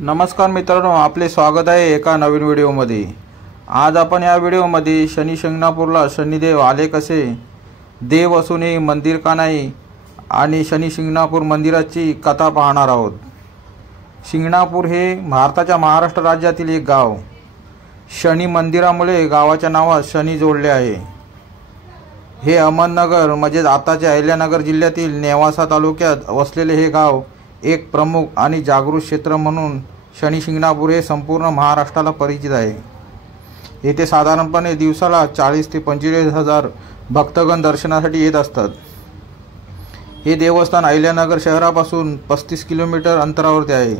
नमस्कार मित्रांनो, आपले स्वागत आहे एका नवीन व्हिडिओमध्ये। आज आपण या व्हिडिओमध्ये शनी शिंगणापूरला शनिदेव आले कसे, देव असूनही मंदिर का नाही आणि शनी शिंगणापूर मंदिराची कथा पाहणार आहोत। शिंगणापूर हे भारताच्या महाराष्ट्र राज्यातील एक गाव। शनी मंदिरामुळे गावाच्या नावात शनी जोडले आहे। हे अहमदनगर म्हणजे आताच्या अहिल्यानगर जिल्ह्यातील नेवासा तालुक्यात वसलेले हे गाव एक प्रमुख आणि जागृत क्षेत्र म्हणून शनी शिंगणापूर हे संपूर्ण महाराष्ट्राला परिचित आहे। येथे साधारणपणे दिवसाला 40 ते 45 हजार भक्तगण दर्शनासाठी येत असतात। हे देवस्थान अहिल्यानगर शहरापासून 35 किलोमीटर अंतरावरती आहे,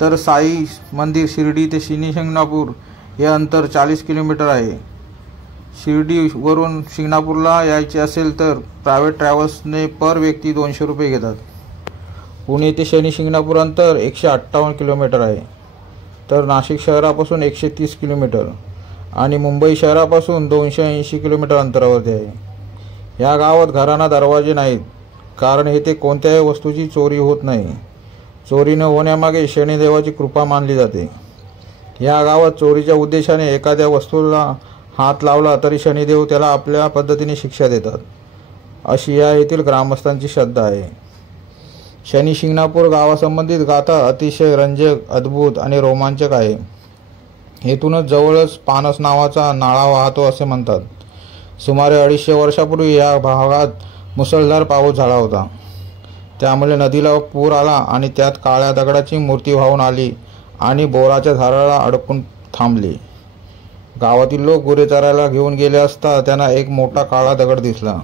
तर साई मंदिर शिर्डी ते शनी शिंगणापूर हे अंतर 40 किलोमीटर आहे। शिर्डीवरून शिंगणापूरला यायचे असेल तर प्रायव्हेट ट्रॅव्हल्सने पर व्यक्ती 200 रुपये घेतात। पुणे ते शनी शिंगणापूर अंतर 158 किलोमीटर आहे, तर नाशिक शहरापासून 130 किलोमीटर आणि मुंबई शहरापासून 280 किलोमीटर अंतरावरती आहे। या गावात घरांना दरवाजे नाहीत, कारण येथे कोणत्याही वस्तूची चोरी होत नाही। चोरी न होण्यामागे शनिदेवाची कृपा मानली जाते। या गावात चोरीच्या उद्देशाने एखाद्या वस्तूला हात लावला तरी शनिदेव त्याला आपल्या पद्धतीने शिक्षा देतात, अशी या येथील ग्रामस्थांची श्रद्धा आहे। शनी शिंगणापूर गावासंबंधित गाथा अतिशय रंजक, अद्भुत आणि रोमांचक आहे। येथूनच जवळच पानस नावाचा नाळा वाहतो असे म्हणतात। सुमारे 250 वर्षापूर्वी या भागात मुसळधार पाऊस झाला होता, त्यामुळे नदीला पूर आला आणि त्यात काळ्या दगडाची मूर्ती वाहून आली आणि बोराच्या झाडाला अडकून थांबली। गावातील लोक गुरे चरायला घेऊन गेले असता त्यांना एक मोठा काळा दगड दिसला।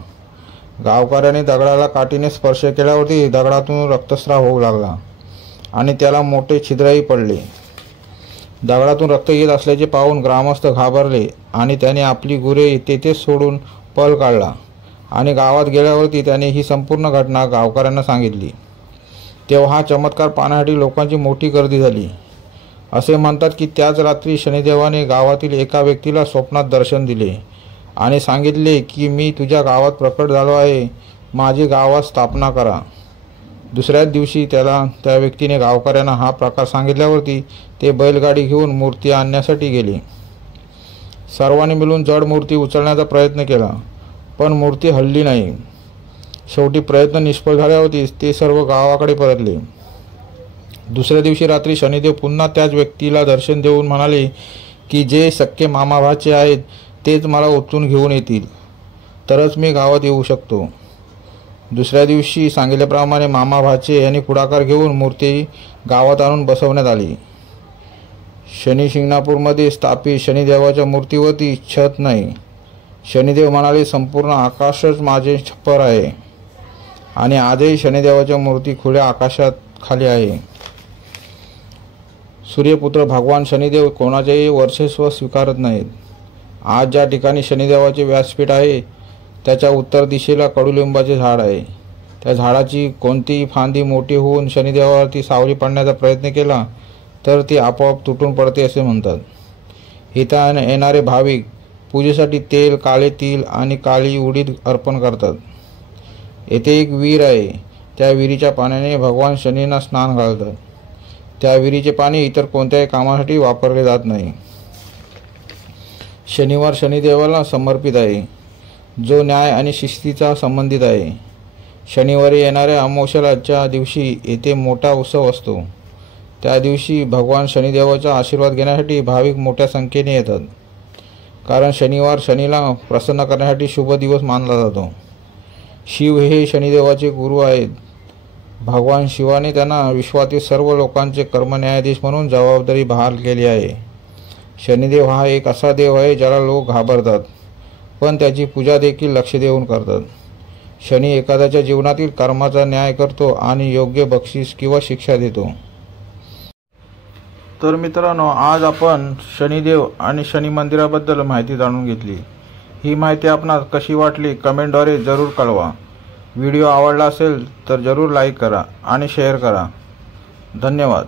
गावकऱ्यांनी दगडाला काठीने स्पर्श केल्यावरती दगडातून रक्तस्राव होऊ लागला आणि त्याला मोठे छिद्रही पडले। दगडातून रक्त येत असल्याचे पाहून ग्रामस्थ घाबरले आणि त्याने आपली गुरे तेथेच सोडून पळ काढला आणि गावात गेल्यावरती त्याने ही संपूर्ण घटना गावकऱ्यांना सांगितली। तेव्हा हा चमत्कार पाहण्यासाठी लोकांची मोठी गर्दी झाली। असे म्हणतात की त्याच रात्री शनिदेवाने गावातील एका व्यक्तीला स्वप्नात दर्शन दिले आणि सांगितले की मी तुझ्या गावात प्रकट झालो आहे, माझी गावात स्थापना करा। दुसऱ्याच दिवशी त्या व्यक्तीने गावकऱ्यांना हा प्रकार सांगितल्यावरती ते बैलगाडी घेऊन मूर्ती आणण्यासाठी गेले। सर्वांनी मिळून जड मूर्ती उचलण्याचा प्रयत्न केला, पण मूर्ती हलली नाही। शेवटी प्रयत्न निष्फळ झाल्यावरती ते सर्व गावाकडे परतले। दुसऱ्या दिवशी रात्री शनिदेव पुन्हा त्याच व्यक्तीला दर्शन देऊन म्हणाले की जे सख्खे मामा भाचे आहेत तेच मला उचलून घेऊन येतील तरच मी गावात येऊ शकतो। दुसऱ्या दिवशी सांगितल्याप्रमाणे मामा भाचे यांनी पुढाकार घेऊन मूर्ती गावात आणून बसवण्यात आली। शनी शिंगणापूरमध्ये स्थापित शनिदेवाच्या मूर्तीवरती छत नाही। शनिदेव म्हणाले, संपूर्ण आकाशच माझे छप्पर आहे आणि आजही शनिदेवाच्या मूर्ती खुल्या आकाशात खाली आहे। सूर्यपुत्र भगवान शनिदेव कोणाचेही वर्चस्व स्वीकारत नाहीत। आज ज्या ठिकाणी शनिदेवाचे व्यासपीठ आहे त्याच्या उत्तर दिशेला कडुलिंबाचे झाड आहे। त्या झाडाची कोणतीही फांदी मोठी होऊन शनिदेवावरती सावली पडण्याचा प्रयत्न केला तर ती आपोआप तुटून पडते असे म्हणतात। इथं येणारे भाविक पूजेसाठी तेल, काळे तीळ आणि काळी उडीद अर्पण करतात। येथे एक विहीर आहे, त्या विहिरीच्या पाण्याने भगवान शनींना स्नान घालतात। त्या विहिरीचे पाणी इतर कोणत्याही कामासाठी वापरले जात नाही। शनिवार शनिदेवाला समर्पित आहे, जो न्याय आणि शिस्तीचा संबंधित आहे। शनिवारी येणाऱ्या अमावस्येच्या दिवशी येथे मोठा उत्सव असतो। त्या दिवशी भगवान शनिदेवाचा आशीर्वाद घेण्यासाठी भाविक मोठ्या संख्येने येतात, कारण शनिवार शनीला प्रसन्न करण्यासाठी शुभ दिवस मानला जातो। शिव हे शनिदेवाचे गुरु आहेत। भगवान शिवाने त्यांना विश्वातील सर्व लोकांचे कर्मन्यायाधीश म्हणून जबाबदारी बहाल केली आहे। शनिदेव हा एक असा देव आहे ज्याला लोक घाबरतात, पण त्याची पूजा देखील लक्ष देऊन करतात। शनी एखाद्याच्या जीवनातील कर्माचा न्याय करतो आणि योग्य बक्षीस किंवा शिक्षा देतो। तर मित्रांनो, आज आपण शनिदेव आणि शनी मंदिराबद्दल माहिती जाणून घेतली। ही माहिती आपणास कशी वाटली कमेंटद्वारे जरूर कळवा। व्हिडिओ आवडला असेल तर जरूर लाईक करा आणि शेअर करा। धन्यवाद।